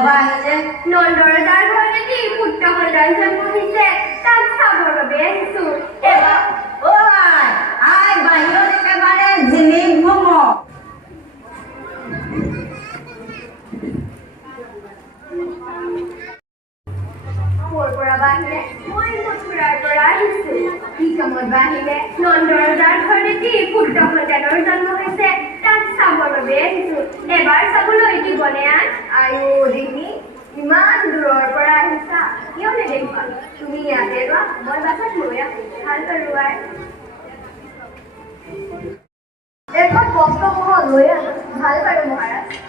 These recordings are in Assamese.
বা আহিছে নন্দৰ যাৰ ঘৰতে কি পুত্ৰ সন্তান জন্ম হৈছে তাক চাবৰ বাবে আহিছো এবাৰ ঐ আই বাহিৰত একেবাৰে জিলিক ভ্ৰমক মোৰ পৰা বাহিৰে মই মথুৰাৰ পৰা আহিছো কি কামত বাহিৰে নন্দৰ যাৰ ঘৰতে কি পুত্ৰ সন্তানৰ জন্ম হৈছে তাক চাবৰ বাবে আহিছো এবাৰ চাবলৈ দিবনে আয়ো দেহি ইমান দূৰৰ পৰা আহিছা কিয় নেদেখিবা তুমি ইয়াতে লোৱা মই বাছত লৈ আহো ভাল কৰোৱাই এখন বস্ত্ৰমোহ লৈ আহো ভাল বাৰু মহাৰাজ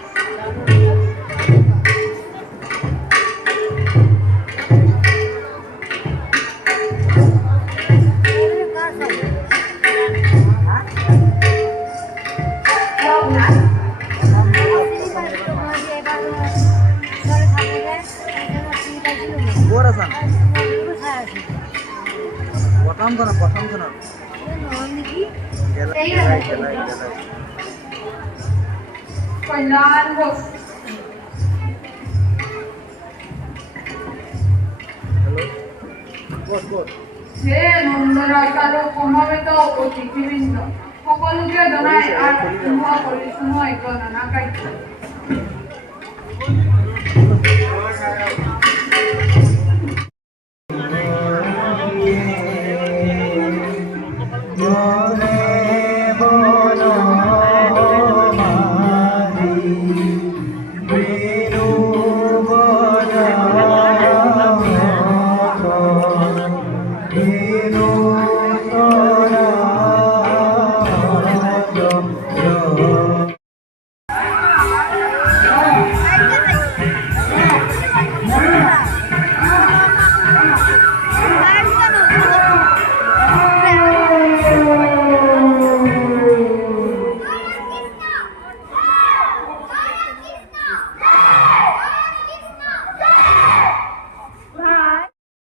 প্ৰথম জন কল্যাণ ঘোষ হে নন্দৰাজ সমবেত অতিথিবৃন্দ সকলোকে জনাই আৰম্ভ কৰিছো মই নানা কাৰ্য